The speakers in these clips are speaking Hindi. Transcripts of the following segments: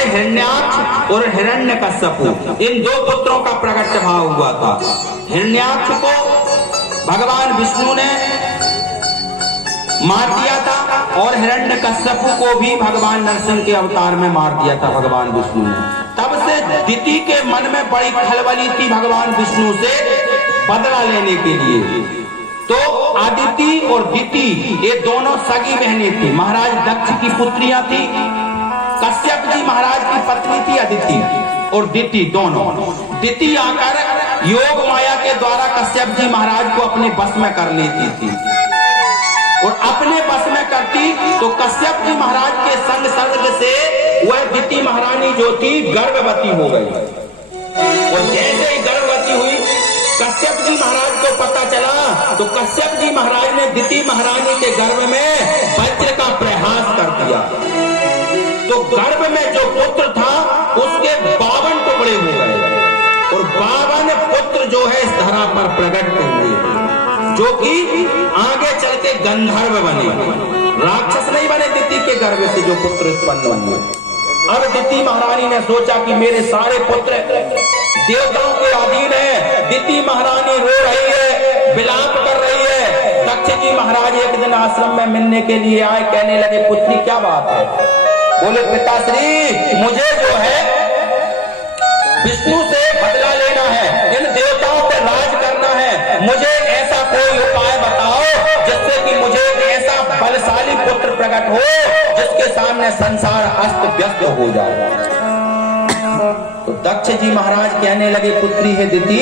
से हिरण्याक्ष और हिरण्यकश्यप, इन दो पुत्रों का प्रकट भाव हुआ था। हिरण्याक्ष को भगवान विष्णु ने मार दिया था और हिरण्यकश्यप को भी भगवान नरसिंह के अवतार में मार दिया था भगवान विष्णु ने। तब से दिति के मन में बड़ी खलबली थी भगवान विष्णु से बदला लेने के लिए। तो आदिति और दिति ये दोनों सगी बहनें थी। महाराज दक्ष की पुत्रियां थी, कश्यप जी महाराज की पत्नी थी अदिति और दिति दोनों। दिति आकर योग माया के द्वारा कश्यप जी महाराज को अपने बस में कर लेती थी और अपने बस में करती तो कश्यप जी महाराज के संग सर्ग से वह दिति महारानी जो थी गर्भवती हो गई। और जैसे ही गर्भवती हुई कश्यप जी महाराज को पता चला तो कश्यप जी महाराज ने दिति महारानी के गर्भ में वज्र का प्रहास कर दिया। तो गर्भ में जो पुत्र था उसके 52 टुकड़े हो गए और 52 पुत्र जो है इस धरा पर प्रकट हुए, जो कि आगे चल के गंधर्व बने, राक्षस नहीं बने। दिति के गर्भ से जो पुत्र उत्पन्न हुए। अब दिति महारानी ने सोचा कि मेरे सारे पुत्र देवताओं के अधीन है। दिति महारानी रो रही है, विलाप कर रही है। दक्ष जी महाराज एक दिन आश्रम में मिलने के लिए आए, कहने लगे पुत्री क्या बात है? बोले पिताश्री मुझे जो है विष्णु से बदला लेना है, इन देवताओं पर राज करना है। मुझे ऐसा कोई उपाय बताओ जिससे कि मुझे ऐसा बलशाली पुत्र प्रकट हो जिसके सामने संसार अस्त व्यस्त हो जाए। तो दक्ष जी महाराज कहने लगे पुत्री है दिति,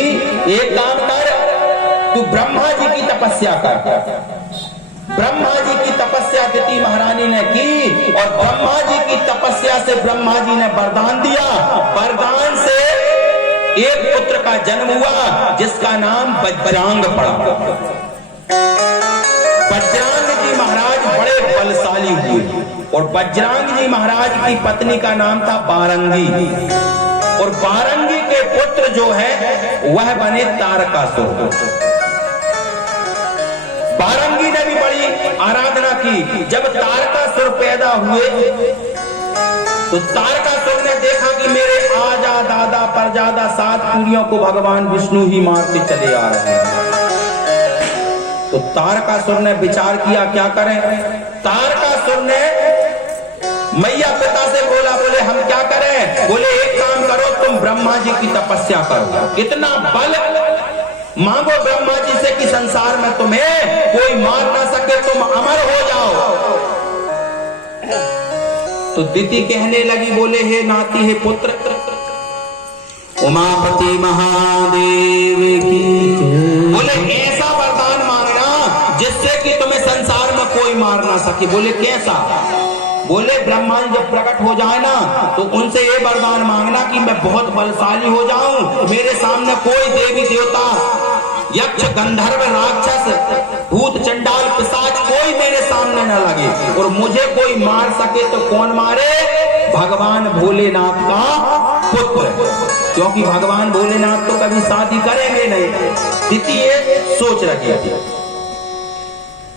एक काम कर, तू ब्रह्मा जी की तपस्या कर। ब्रह्मा जी की तपस्या दिति महारानी ने की और ब्रह्मा जी की तपस्या से ब्रह्मा जी ने वरदान दिया। वरदान से एक पुत्र का जन्म हुआ जिसका नाम वज्रांग पड़ा। वज्रांग जी महाराज बड़े बलशाली हुए और वज्रांग जी महाराज की पत्नी का नाम था बारंगी और बारंगी के पुत्र जो है वह बने तारकासुर। बारंगी ने भी बड़ी आराधना की। जब तारकासुर पैदा हुए तो तारकासुर ने देखा कि मेरे आजा दादा परजादा 7 पीढ़ियों को भगवान विष्णु ही मारते चले आ रहे हैं। तो तारकासुर ने विचार किया क्या करें। तारकासुर ने मैया पिता से बोला, बोले हम क्या करें? बोले एक काम करो, तुम ब्रह्मा जी की तपस्या करो, इतना बल मांगो ब्रह्मा जी से कि संसार में तुम्हें कोई मार ना सके, तुम अमर हो जाओ। तो दिति कहने लगी, बोले हे नाती हे पुत्र, उमापति महादेव की, बोले ऐसा वरदान मांगना जिससे कि तुम्हें संसार में कोई मार ना सके। बोले कैसा? बोले ब्रह्मा जी जब प्रकट हो जाए ना तो उनसे ये वरदान मांगना कि मैं बहुत बलशाली हो जाऊं, मेरे सामने कोई देवी देवता यक्ष गंधर्व राक्षस भूत चंडाल पिशाच कोई मेरे सामने न लगे और मुझे कोई मार सके तो कौन मारे? भगवान भोलेनाथ का पुत्र, क्योंकि भगवान भोलेनाथ तो कभी शादी करेंगे नहीं। दिति ये सोच रखी थी।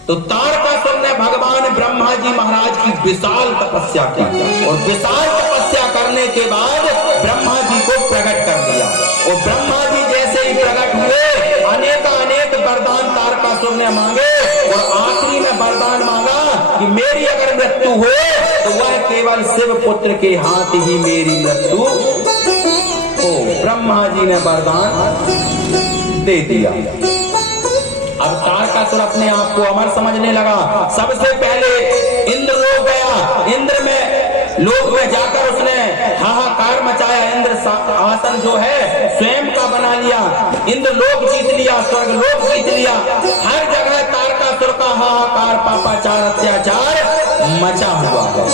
तो तारकासुर ने भगवान ब्रह्मा जी महाराज की विशाल तपस्या की और विशाल तपस्या करने के बाद ब्रह्मा जी को प्रकट कर दिया और ब्रह्मा जी जैसे ही प्रकट हुए अनेक वरदान तारकासुर ने मांगे और आखिरी में वरदान मांगा कि मेरी अगर मृत्यु हो तो वह केवल शिव पुत्र के हाथ ही मेरी मृत्यु हो। ब्रह्मा जी ने वरदान दे दिया। अब तारकासुर अपने आप को अमर समझने लगा। सबसे पहले इंद्र लोक गया, इंद्र में लोक में जाकर उसने हाहाकार मचाया। इंद्र आसन जो है स्वयं का बना लिया, इंद्र लोक जीत लिया, स्वर्ग लोक जीत लिया। हर जगह तारकासुर का हाहाकार पापाचार अत्याचार मचा हुआ है।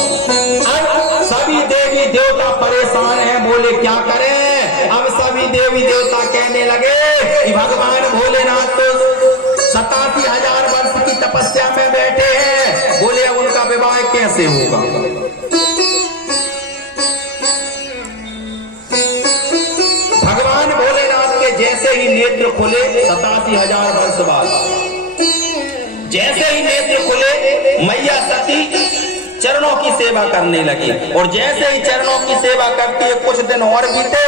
अब सभी देवी देवता परेशान हैं, बोले क्या करें। अब सभी देवी देवता कहने लगे कि भगवान भोलेनाथ तो 87,000 वर्ष की तपस्या में बैठे हैं, बोले अब उनका विवाह कैसे होगा। भगवान भोलेनाथ के जैसे ही नेत्र खुले 87,000 वर्ष बाद, जैसे ही नेत्र खुले मैया सती चरणों की सेवा करने लगी। और जैसे ही चरणों की सेवा करते कुछ दिन और बीते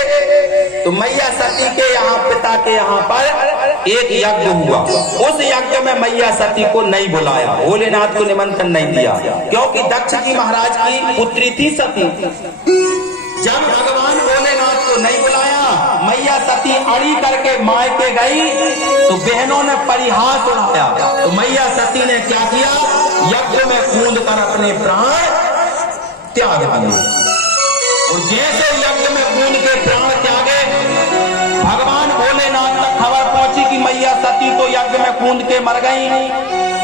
तो मैया सती के यहाँ पिता के यहाँ पर एक यज्ञ हुआ। उस यज्ञ में मैया सती को नहीं बुलाया, भोलेनाथ को निमंत्रण नहीं दिया, क्योंकि दक्ष जी महाराज की पुत्री थी सती। जब भगवान भोलेनाथ को नहीं बुलाया, मैया सती अड़ी करके मायके गई तो बहनों ने परिहास उड़ाया। तो मैया सती ने क्या किया, यज्ञ में कूद कर अपने प्राण त्याग दिए। और जैसे यज्ञ में कूद के प्राण त्यागे, भगवान भोलेनाथ तक खबर पहुंची कि मैया सती तो यज्ञ में कूद के मर गई।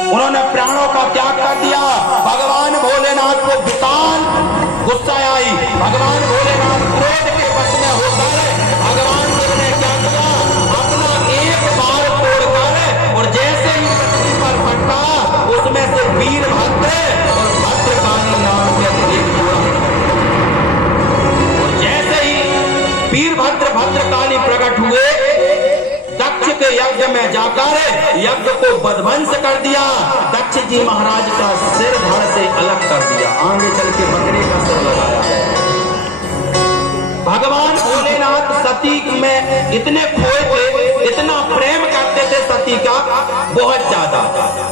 उन्होंने प्राणों का त्याग कर दिया। भगवान भोलेनाथ को विशाल गुस्सा आई। भगवान भोलेनाथ क्रोध के वश में होकर भगवान शिव ने क्या किया, अपना एक बार तोड़कर और जैसे ही पृथ्वी पर पटका, उसमें से वीरभद्र और भद्रकाली नाम के एक जोड़ा, और जैसे ही वीरभद्र भद्रकाली प्रकट हुए, दक्ष के यज्ञ में जाकर यज्ञ को बदवंश कर दिया। दक्ष जी महाराज का सिर धड़ से अलग कर दिया, आगे चल के बकरे का सिर लगाया है। भगवान भोलेनाथ सती में इतने खोए थे, इतना प्रेम करते थे सती का, बहुत ज्यादा।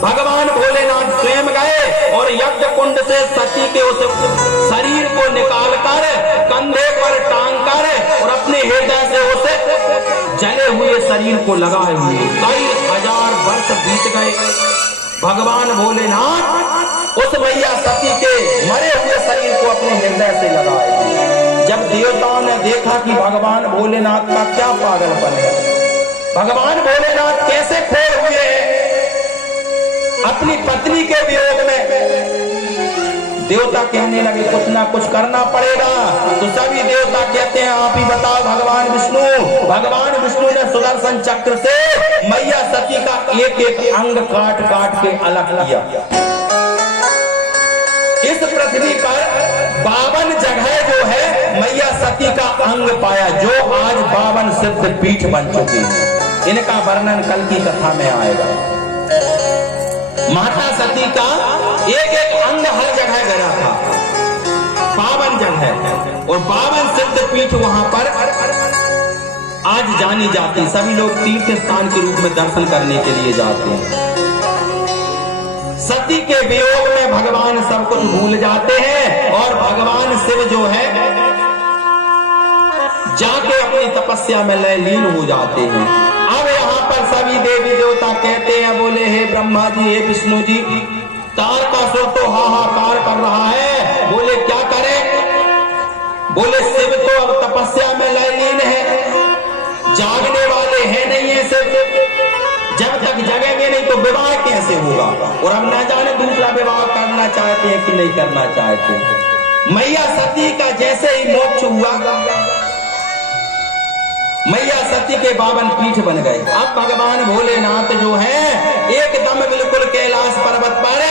भगवान भोलेनाथ स्वयं गए और यज्ञ कुंड से सती के उस शरीर को निकालकर कंधे पर टांग कर और अपने हृदय से उसे जले हुए शरीर को लगाए हुए कई हजार वर्ष बीत गए। भगवान भोलेनाथ उस मैया सती के मरे हुए शरीर को अपने हृदय से लगाए। जब देवताओं ने देखा कि भगवान भोलेनाथ का क्या पागलपन है, भगवान भोलेनाथ कैसे खोए हुए अपनी पत्नी के वियोग में, देवता कहने लगे कुछ ना कुछ करना पड़ेगा। तो सभी देवता कहते हैं आप ही बताओ भगवान विष्णु। भगवान विष्णु ने सुदर्शन चक्र से मैया सती का एक एक अंग काट काट के अलग किया। इस पृथ्वी पर 52 जगह जो है मैया सती का अंग पाया, जो आज 52 सिद्ध पीठ बन चुकी है। इनका वर्णन कल की कथा में आएगा। माता सती का एक एक अंग हर जगह गया था, 52 जगह, और 52 सिद्ध पीठ वहां पर आज जानी जाती। सभी लोग तीर्थ स्थान के रूप में दर्शन करने के लिए जाते हैं। सती के वियोग में भगवान सब कुछ भूल जाते हैं और भगवान शिव जो है जाके अपनी तपस्या में लीन हो जाते हैं। अब यहाँ पर सभी देवी देवता कहते हैं, बोले हे ब्रह्मा जी, हे विष्णु जी, तारकासुर तो हाहाकार कर रहा है। बोले क्या करें? बोले शिव तो अब तपस्या में लीन है, जागने वाले हैं नहीं है शिव। जब तक जगेंगे नहीं तो विवाह कैसे होगा? और हम न जाने दूसरा विवाह करना चाहते हैं कि नहीं करना चाहते। मैया सती का जैसे ही मोक्ष हुआ, मैया सती के 52 पीठ बन गए। अब भगवान भोलेनाथ जो है एकदम बिल्कुल कैलाश पर्वत पर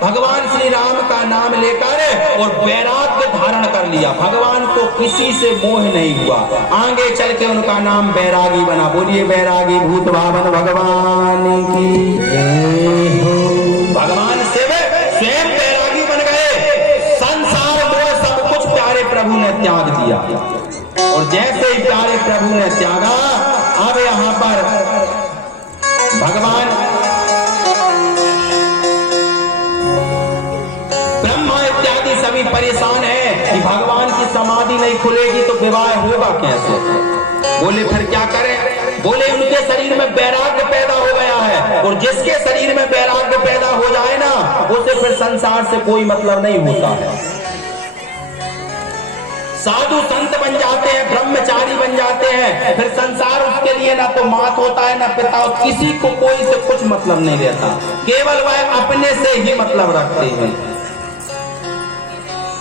भगवान श्री राम का नाम लेकर और वैराग्य धारण कर लिया। भगवान को किसी से मोह नहीं हुआ। आगे चल के उनका नाम बैरागी बना। बोलिए बैरागी भूत भावन भगवान की। भगवान शिव स्वयं बैरागी बन गए। संसार में सब कुछ प्यारे प्रभु ने त्याग दिया, और जैसे ही प्यारे प्रभु ने त्यागा, अब यहाँ पर भगवान ब्रह्मा इत्यादि सभी परेशान हैं कि भगवान की समाधि नहीं खुलेगी तो विवाह होगा कैसे। बोले फिर क्या करें? बोले उनके शरीर में वैराग्य पैदा हो गया है, और जिसके शरीर में वैराग्य पैदा हो जाए ना, उसे फिर संसार से कोई मतलब नहीं होता है। साधु संत बन जाते हैं, ब्रह्मचारी बन जाते हैं, फिर संसार उसके लिए ना तो मात होता है ना पिता, किसी को कोई से कुछ मतलब नहीं रहता। केवल वह अपने से ही मतलब रखते हैं।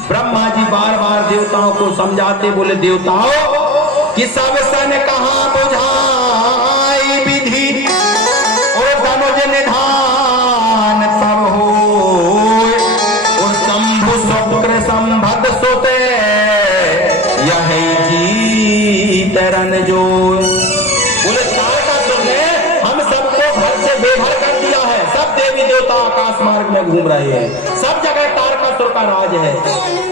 ब्रह्मा जी बार बार देवताओं को समझाते, बोले देवताओं कि सब सन कहाँ बुझाई विधि और धनुज निधान सब हो, और शंभु शुक्र संभद सोते यही जीत रन जो। बोले तारकासुर ने हम सबको घर से बेघर कर दिया है। सब देवी देवता आकाश मार्ग में घूम रहे हैं, सब जगह तारकासुर तारकासुर का राज है।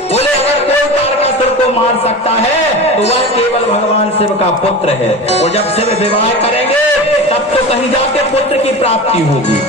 बोले अगर कोई तारकासुर को मार सकता है तो वह केवल भगवान शिव का पुत्र है, और जब शिव विवाह करेंगे तब तो कहीं जाके पुत्र की प्राप्ति होगी।